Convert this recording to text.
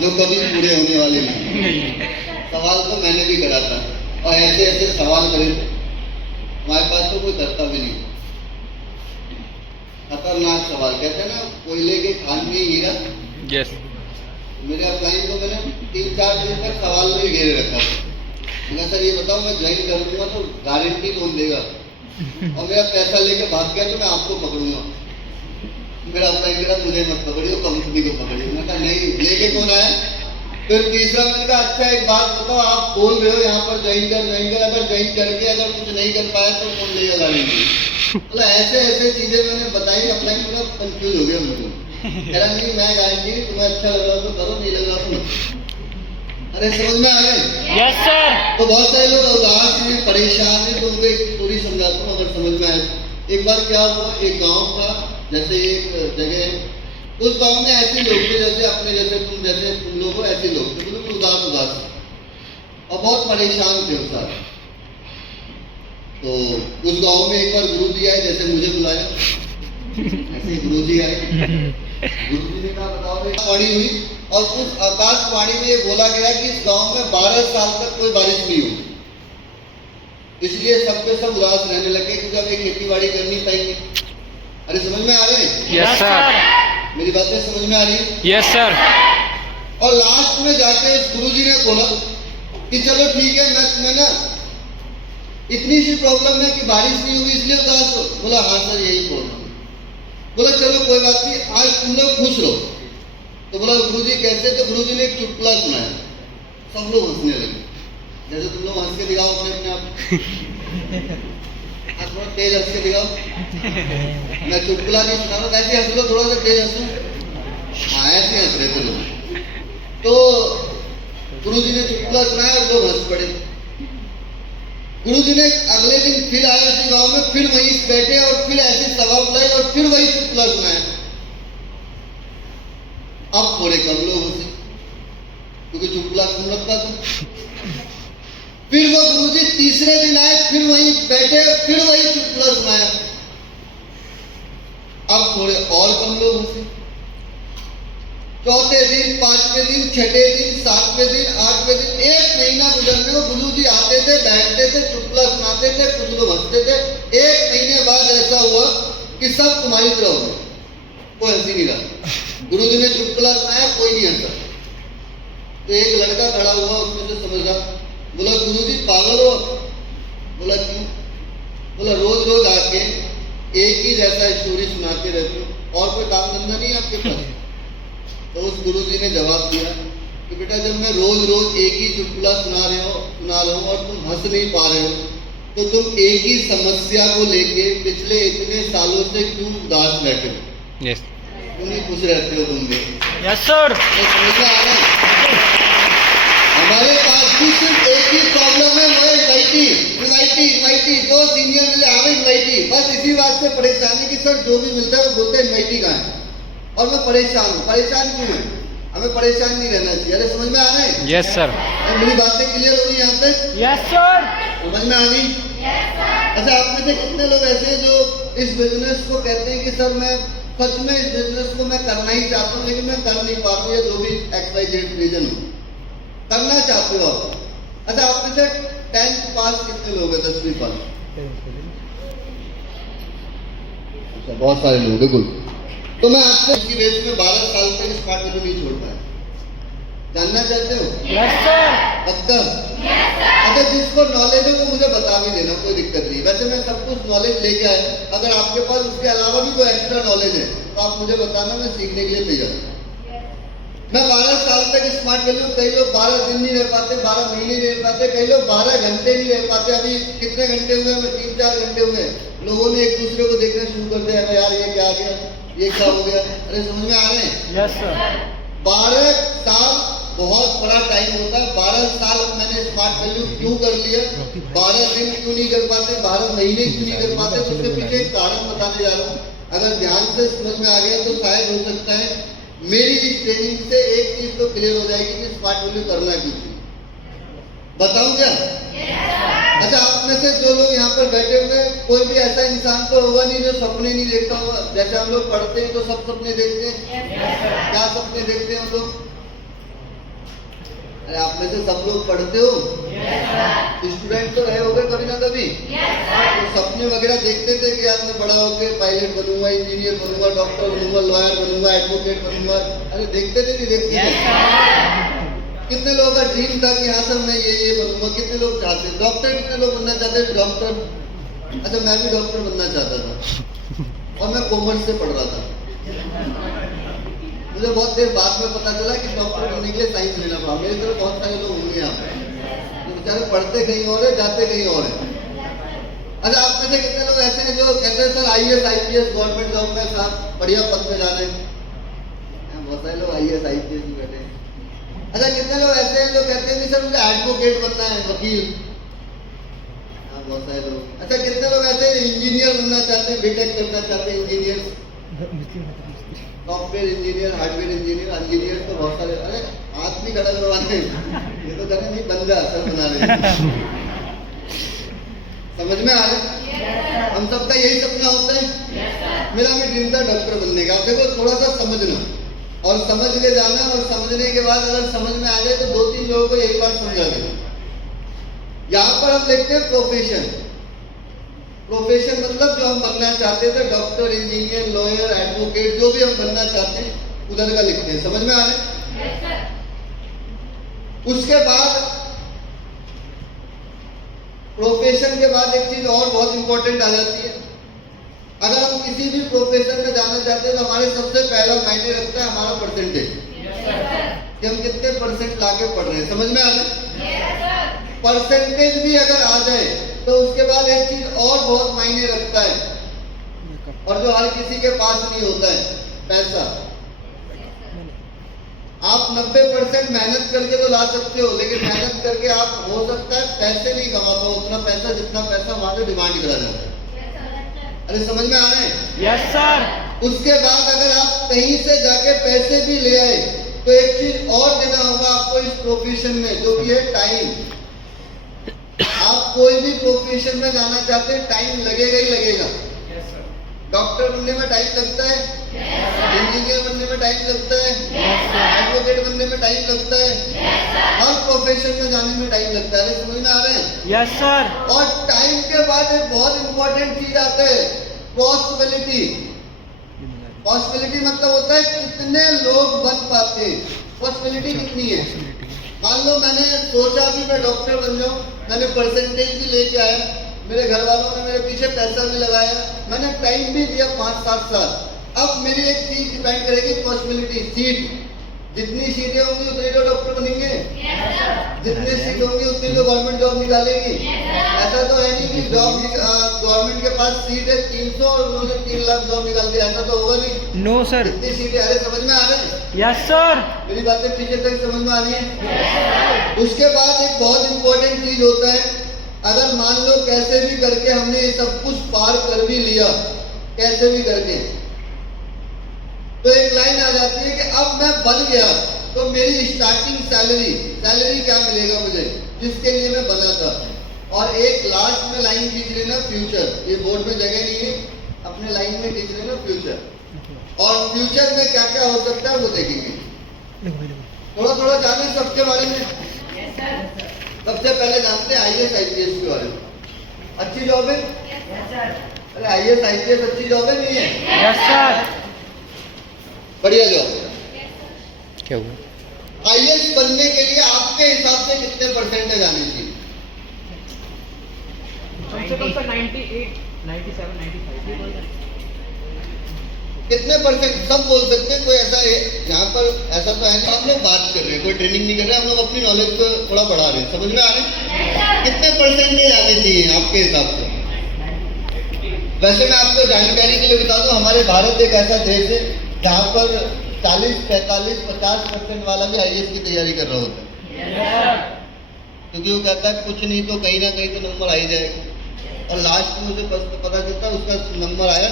जो कभी पूरे होने वाले नहीं। सवाल तो मैंने भी करा था और ऐसे ऐसे सवाल करे हमारे पास तो कोई करता भी नहीं। खतरनाक सवाल, कहते हैं ना कोयले के खान में हीरा। यस। मेरे अपलाइन को मैंने 3-4 दिन तक सवाल में घेरे रखा था। मैं सर ये बताओ मैं ज्वाइन कर लूंगा तो गारंटी कौन देगा, और मेरा पैसा लेके भाग गया तो मैं आपको पकड़ूंगा। मेरा अपलाइन कह रहा मुझे मत पकड़ियो, कंपनी को पकड़ियो। मैं कहा नहीं, लेके कौन आया? फिर तीसरा मैंने कहा अच्छा एक बात बताओ, आप बोल रहे हो यहाँ पर ज्वाइन कर, अगर ज्वाइन करके अगर कुछ नहीं कर पाया तो कौन लेगा गारंटी? मतलब ऐसे ऐसे चीजें मैंने बताई, अपलाइन पूरा कंफ्यूज हो गया मुझे। कह रहा नहीं मैं गारंटी नहीं, तुम्हें अच्छा लग रहा तो करो, नहीं लग रहा तो। अरे समझ में आ गए? Yes sir. तो बहुत सारे लोग उदास हैं, परेशान हैं, तो उनको एक स्टोरी समझाता हूँ अगर समझ में आए। एक बार क्या हुआ, एक गांव था, जैसे एक जगह है, उस गांव में ऐसे लोग थे जैसे अपने जैसे तुम लोग हो, ऐसे लोग थे, बिल्कुल उदास उदास और बहुत परेशान थे उस साथ। तो उस गांव में एक बार गुरुजी आए, जैसे मुझे बुलाया ऐसे गुरुजी आए। गुरुजी ने कहा बताओ, वाणी हुई और उस आकाशवाणी में ये बोला गया कि इस गांव में 12 साल तक कोई बारिश नहीं हुई, इसलिए सब के सब उदास रहने लगे क्योंकि अब ये खेती बाड़ी कर नहीं पाएंगे। अरे समझ में आ रहे हैं? Yes sir. मेरी बातें समझ में आ रही है? Yes sir. और लास्ट में जाके गुरुजी ने बोला कि चलो ठीक है, मैं तुम्हें ना इतनी सी प्रॉब्लम है कि बारिश नहीं हुई इसलिए उदास हो। बोला हाँ सर यही प्रॉब्लम। बोला चलो कोई बात नहीं, आज तुम लोग खुश रहो। तो बोला गुरुजी कैसे? तो गुरुजी ने एक चुटकुला सुनाया, सब लोग हंसने लगे। जैसे तुम लोग हंस के दिखाओ अपने आप, आज थोड़ा तेज हंस के दिखाओ। मैं चुटकुला नहीं सुना रहा, ऐसे हंस लो, थोड़ा सा तेज हंसो। हाँ ऐसे हंस रहे थे लोग। तो गुरुजी ने चुटकुला सुनाया और लोग हंस पड़े। गुरुजी ने अगले दिन फिर आए उसी गांव में, फिर वहीं बैठे और फिर ऐसी सभा बुलाई और फिर वही चुटकुला सुनाया। अब थोड़े कम लोग हंसे क्योंकि चुटकुला सुन रखा था। फिर वो गुरुजी तीसरे दिन आए, फिर वहीं बैठे, फिर वही चुटकुला सुनाया। अब थोड़े और कम लोग हंसे। चौथे दिन, पांचवें दिन, छठे दिन, सातवें दिन, आठवें दिन, 1 महीना गुजरने को गुरुजी आते थे, बैठते थे, चुटकुला सुनाते थे, कुछ लोग हंसते थे। 1 महीने बाद ऐसा हुआ कि सब तुम्हारी तरह हो गए, कोई हंसी नहीं रहा। गुरुजी ने चुटकुला सुनाया, कोई नहीं हंसा। तो एक लड़का खड़ा हुआ, उसमें से समझा, बोला गुरुजी पागल हो? बोला क्यों? बोला रोज रोज आके एक ही जैसा स्टोरी सुनाते रहते हो, और कोई काम धंधा नहीं आपके पास? तो उस गुरुजी ने जवाब दिया कि बेटा जब मैं रोज रोज एक ही चुटकुला सुना रहा हूँ और तुम हंस नहीं पा रहे हो, तो तुम एक ही समस्या को लेके पिछले इतने सालों से क्यों उदास बैठे हो? यस। क्यों नहीं खुश रहते हो तुम भी? Yes sir. हमारे पास भी सिर्फ एक ही प्रॉब्लम है, वो इन्वाइटी। जो सीनियर मिले हमें इन्वाइटी, बस इसी बात से परेशान है कि सर जो भी मिलता है वो बोलते हैं इन्वाइटी कहाँ है, और मैं परेशान हूँ। परेशान क्यों है? हमें परेशान नहीं रहना चाहिए। अरे समझ में आ रहा है? Yes sir. मेरी बातें क्लियर हो रही यहाँ पे? Yes sir. समझ में आ गई? अच्छा, आप में से कितने लोग ऐसे हैं जो इस बिजनेस को कहते हैं कि सर मैं सच में इस बिजनेस को मैं करना ही चाहता हूँ लेकिन मैं कर नहीं पा रहा हूँ, या जो भी XYZ रीजन हो, करना चाहते हो आप? अच्छा, आप में से 10th पास कितने लोग हैं? 10वीं पास? अच्छा, बहुत सारे लोग, बिल्कुल। तो मैं आपसे इसकी रेस में 12 साल तक स्मार्ट वैल्यू नहीं छोड़ पाया। जानना चाहते हो? Yes sir. पक्का? अच्छा, जिसको नॉलेज है वो मुझे बता भी देना, कोई दिक्कत नहीं। वैसे मैं सब कुछ नॉलेज लेके आया, अगर आपके पास उसके अलावा भी कोई एक्स्ट्रा नॉलेज है तो आप मुझे बताना, मैं सीखने के लिए तैयार हूँ। मैं 12 साल तक स्मार्ट वैल्यू, कई लोग 12 दिन नहीं रह पाते, 12 महीने नहीं रह पाते, कई लोग 12 घंटे नहीं रह पाते। अभी कितने घंटे हुए? 3-4 घंटे हुए। लोगों ने एक दूसरे को देखना शुरू कर दिया, यार ये क्या आ गया, ये क्या हो गया। अरे समझ में आ रहे हैं? Yes sir. 12 साल बहुत बड़ा टाइम होता है। 12 साल मैंने स्मार्ट वैल्यू क्यों कर लिया, 12 दिन क्यों नहीं कर पाते, 12 महीने क्यों नहीं कर पाते, तो उसके पीछे एक कारण बताने जा रहा हूँ। अगर ध्यान से समझ में आ गया तो शायद हो सकता है मेरी इस ट्रेनिंग से एक चीज तो क्लियर हो जाएगी कि स्मार्ट वैल्यू करना क्यों चाहिए। बताऊं क्या? अच्छा, आप में से जो लोग यहाँ पर बैठे हुए, कोई भी ऐसा इंसान तो होगा नहीं जो सपने नहीं देखता होगा। जैसे हम लोग पढ़ते हैं तो सब सपने देखते हैं। क्या सपने देखते हैं हम लोग? अरे आप में से सब लोग पढ़ते हो, स्टूडेंट तो रहे होगे कभी ना कभी। तो सपने वगैरह देखते थे कि यार मैं बड़ा होकर पायलट बनूंगा, इंजीनियर बनूंगा, डॉक्टर बनूंगा, लॉयर बनूंगा, एडवोकेट बनूंगा। अरे देखते थे नहीं देखते थे? कितने लोगों का ड्रीम था कि हाँ सर मैं ये बनूंगा। कितने लोग चाहते, डॉक्टर कितने लोग बनना चाहते थे? डॉक्टर, अच्छा मैं भी डॉक्टर बनना चाहता था और मैं कॉमर्स से पढ़ रहा था। मुझे बहुत देर बाद में पता चला कि डॉक्टर बनने के लिए साइंस लेना पड़ा। मेरी तरफ बहुत सारे लोग होंगे यहाँ पे तो बेचारे पढ़ते कहीं और है, जाते कहीं और है। अच्छा आप में से कितने लोग ऐसे हैं जो कहते हैं sir IAS IPS government job में साथ बढ़िया पद पे जाना है? बहुत सारे लोग IAS IPS भी बैठे हैं। अच्छा कितने लोग ऐसे हैं जो कहते हैं सर मुझे एडवोकेट बनना है, वकील? हाँ बहुत सारे लोग। अच्छा कितने लोग ऐसे इंजीनियर बनना चाहते हैं, बीटेक करना चाहते हैं, engineer, software engineer, hardware engineer तो बहुत सारे। अरे हाथ भी खड़ा करवाने, ये तो कहने नहीं बन जा सर बना रहे। समझ में आ रहा? हम सबका यही सपना होता है। मेरा भी ड्रीम था डॉक्टर बनने का। देखो थोड़ा सा समझना और समझ के जाना, और समझने के बाद अगर समझ में आ जाए तो 2-3 लोगों को एक बार समझा देना। यहाँ पर हम देखते हैं प्रोफेशन। प्रोफेशन मतलब जो हम बनना चाहते थे, डॉक्टर, इंजीनियर, लॉयर, एडवोकेट, जो भी हम बनना चाहते हैं उधर का लिखते हैं। समझ में आ रहा है? उसके बाद प्रोफेशन के बाद एक चीज और बहुत इंपॉर्टेंट आ जाती है। अगर हम किसी भी प्रोफेशन में जाना चाहते हैं तो हमारे सबसे पहला मायने रखता है हमारा परसेंटेज, कि हम कितने परसेंट लाके पढ़ रहे हैं। समझ में आ रहा है? परसेंटेज भी अगर आ जाए तो उसके बाद एक चीज और बहुत मायने रखता है, और जो हर किसी के पास नहीं होता है, पैसा। आप 90% मेहनत करके तो ला सकते हो, लेकिन मेहनत करके आप हो सकता है पैसे नहीं कमा पाओ उतना पैसा जितना पैसा वहां से डिमांड करा जाता है। अरे समझ में आ रहे हैं? Yes sir. उसके बाद अगर आप कहीं से जाके पैसे भी ले आए तो एक चीज और देना होगा आपको इस प्रोफेशन में, जो कि है टाइम। आप कोई भी प्रोफेशन में जाना चाहते हैं, टाइम लगेगा ही लगेगा। डॉक्टर बनने में टाइम लगता है, इंजीनियर बनने में टाइम लगता है, एडवोकेट बनने में टाइम लगता है, हर प्रोफेशन में जाने में टाइम लगता है। समझ में आ रहे हैं? Yes sir. और टाइम के बाद एक बहुत इंपॉर्टेंट चीज आता है, पॉसिबिलिटी। पॉसिबिलिटी मतलब होता है कितने लोग बन पाते हैं, पॉसिबिलिटी कितनी है। मान लो मैंने सोचा भी मैं डॉक्टर बन जाऊं, मैंने परसेंटेज भी लेके आया, मेरे घर वालों ने मेरे पीछे पैसा भी लगाया, मैंने टाइम भी दिया 5-7 साल। अब मेरी एक चीज डिपेंड करेगी, पॉसिबिलिटी, सीट। जितनी सीटें होंगी उतने तो डॉक्टर बनेंगे, जितनी सीट होंगी उतनी तो गवर्नमेंट जॉब निकालेगी। ऐसा तो है नहीं कि जॉब गवर्नमेंट के पास सीट है 300 और उन्होंने 3 लाख जॉब निकाल दिया, ऐसा तो होगा नहीं। No sir. इतनी सीटें। अरे समझ में आ रहे हैं? Yes sir. मेरी बातें पीछे तक समझ में आ रही है? उसके बाद एक बहुत इंपॉर्टेंट चीज होता है, अगर मान लो कैसे भी करके हमने ये सब कुछ पार कर भी लिया, कैसे भी करके, तो एक लाइन आ जाती है कि अब मैं बन गया तो मेरी स्टार्टिंग सैलरी क्या मिलेगा मुझे, जिसके लिए मैं बना था। और एक लास्ट में लाइन खींच लेना, फ्यूचर। ये बोर्ड में जगह नहीं है, अपने लाइन में खींच लेना फ्यूचर। और फ्यूचर में क्या क्या हो सकता है वो देखेंगे। थोड़ा थोड़ा जाने सबके बारे में। सबसे पहले जानते हैं IAS IPS के बारे में। अच्छी जॉब है? अरे IAS IPS अच्छी जॉब है नहीं है? Yes sir. बढ़िया जॉब। क्या हुआ? IAS बनने के लिए आपके हिसाब से कितने परसेंटेज आने चाहिए? कम से कम 98, 97, 95। कितने परसेंट? सब बोल सकते हैं, कोई ऐसा है यहाँ पर, ऐसा तो है नहीं। हम लोग बात कर रहे हैं, कोई ट्रेनिंग नहीं कर रहे, हम लोग अपनी नॉलेज को थोड़ा बढ़ा रहे हैं। समझ में आ रहे हैं? कितने परसेंटेज आने चाहिए आपके हिसाब से? वैसे मैं आपको जानकारी के लिए बता दूं, हमारे भारत एक ऐसा देश है जहाँ पर 40, 45, 50% वाला भी IAS की तैयारी कर रहा होता है। क्योंकि वो कहता है कुछ नहीं तो कहीं ना कहीं तो नंबर आ ही जाएगा, और लास्ट में मुझे पता चलता है उसका नंबर आया